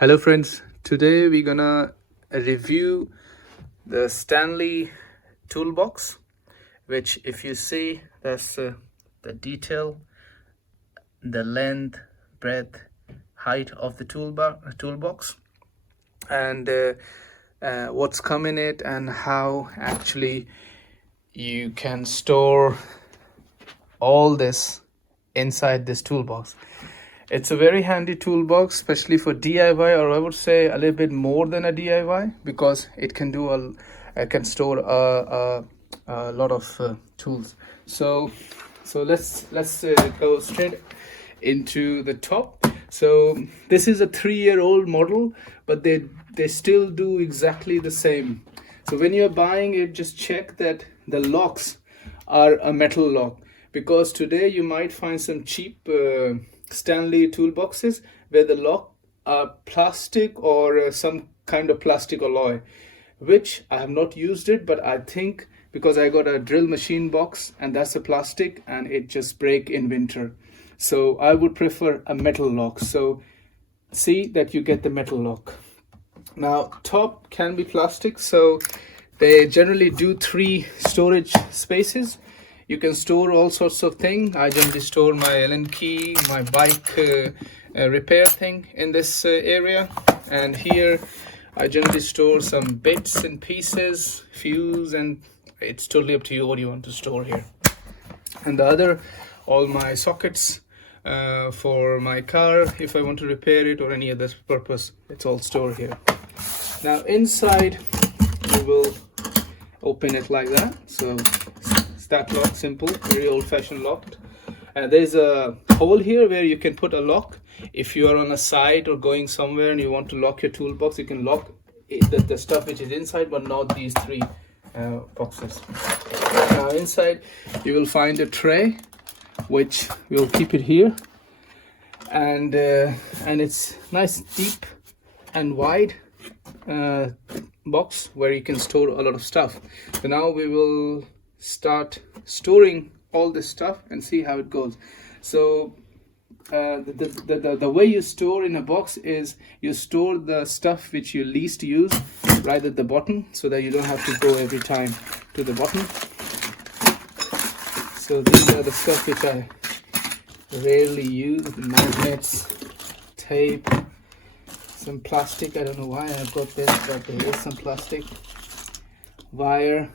Hello friends, today we're gonna review the Stanley Toolbox, which if you see, that's the detail, the length, breadth, height of the toolbox, and what's come in it, and how actually you can store all this inside this toolbox. It's a very handy toolbox, especially for DIY, or I would say a little bit more than a DIY, because it can do can store a lot of tools. So let's go straight into the top. So this is a 3-year-old model, but they still do exactly the same. So when you're buying it, just check that the locks are a metal lock, because today you might find some cheap Stanley toolboxes where the lock are plastic or some kind of plastic alloy, which I have not used it, but I think because I got a drill machine box and that's a plastic and it just break in winter. So I would prefer a metal lock. So see that you get the metal lock. Now top can be plastic, so they generally do 3 storage spaces. You can store all sorts of things. I generally store my Allen key, my bike repair thing in this area. And here I generally store some bits and pieces, fuse, and it's totally up to you what you want to store here. And the other, all my sockets for my car, if I want to repair it or any other purpose, it's all stored here. Now inside, you will open it like that. So that lock, simple, very old-fashioned locked. There's a hole here where you can put a lock. If you are on a site or going somewhere and you want to lock your toolbox, you can lock the stuff which is inside, but not these 3 boxes. Now inside you will find a tray, which we'll keep it here, and it's nice, deep and wide box where you can store a lot of stuff. So now we will start storing all this stuff and see how it goes. So the way you store in a box is you store the stuff which you least use right at the bottom, so that you don't have to go every time to the bottom. So these are the stuff which I rarely use: magnets, tape, some plastic. I don't know why I've got this, but there is some plastic, wire.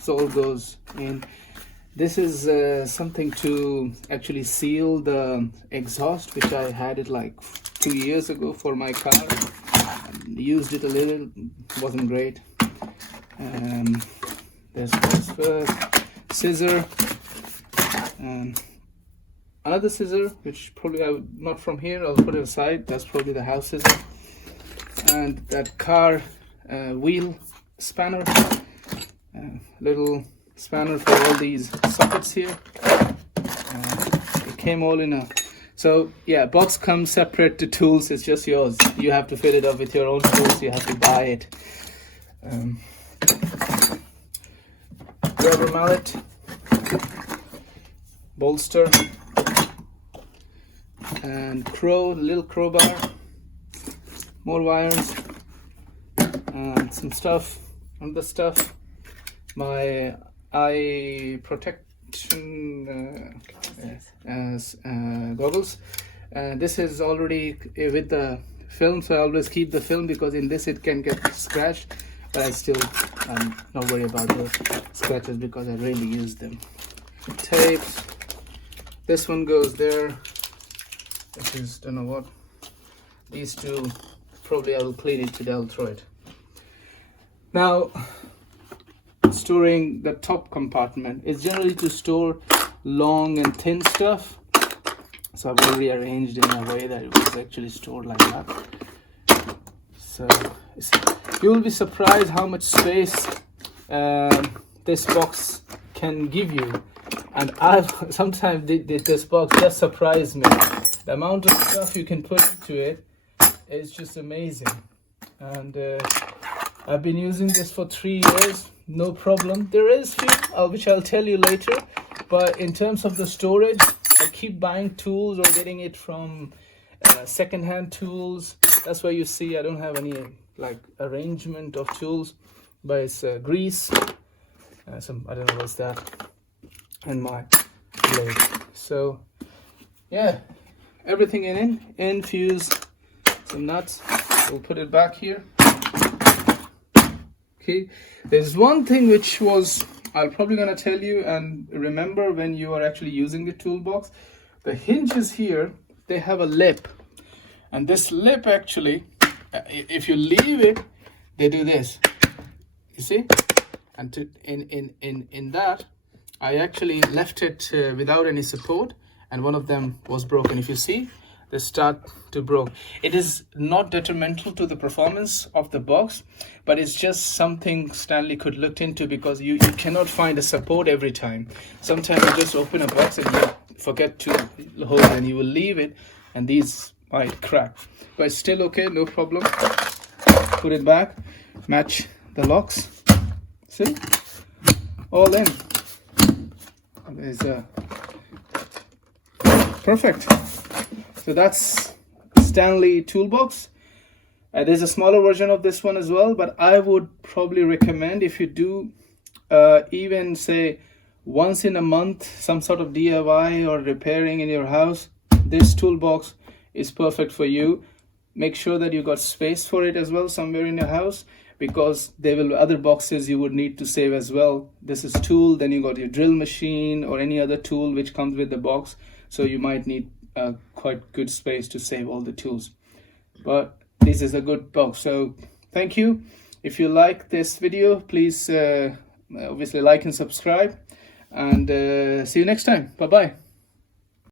So all goes in. This is something to actually seal the exhaust, which I had it like 2 years ago for my car. Used it a little, wasn't great. There's scissor, and another scissor, which probably not from here. I'll put it aside. That's probably the house scissor. And that car wheel spanner. Little spanner for all these sockets here. It came all in a, so yeah, box comes separate to tools. It's just yours. You have to fill it up with your own tools. You have to buy it. Rubber mallet, bolster, and little crowbar, more wires, and some stuff, other stuff. My eye protection goggles. This is already with the film, so I always keep the film, because in this it can get scratched, but I'm not worried about the scratches because I rarely use them. Tapes. This one goes there. This is, don't know what. These 2, probably I will clean it today. I'll throw it. Now, storing the top compartment is generally to store long and thin stuff, so I've already arranged in a way that it was actually stored like that. So you will be surprised how much space this box can give you, and I've sometimes this box just surprised me. The amount of stuff you can put into it is just amazing. And I've been using this for 3 years, no problem. There is few which I'll tell you later, but in terms of the storage, I keep buying tools or getting it from second-hand tools That's why you see I don't have any like arrangement of tools, but it's grease, some, I don't know what's that, and my blade. So yeah, everything in fuse, some nuts. We'll put it back here. Okay, there's one thing which was I'm probably gonna tell you, and remember when you are actually using the toolbox, the hinges here, they have a lip, and this lip actually, if you leave it, they do this, you see. And to in that I actually left it without any support, and one of them was broken. If you see, they start to broke. It is not detrimental to the performance of the box, but it's just something Stanley could look into, because you cannot find a support every time. Sometimes you just open a box and you forget to hold it, and you will leave it and these might crack, but it's still okay, no problem. Put it back, match the locks, see, all in. There's perfect. So that's Stanley Toolbox. There's a smaller version of this one as well, but I would probably recommend, if you do even say once in a month some sort of DIY or repairing in your house, this toolbox is perfect for you. Make sure that you got space for it as well somewhere in your house, because there will be other boxes you would need to save as well. This is tool, then you got your drill machine or any other tool which comes with the box, so you might need quite good space to save all the tools. But this is a good box. So thank you. If you like this video, please obviously like and subscribe, and see you next time. Bye bye.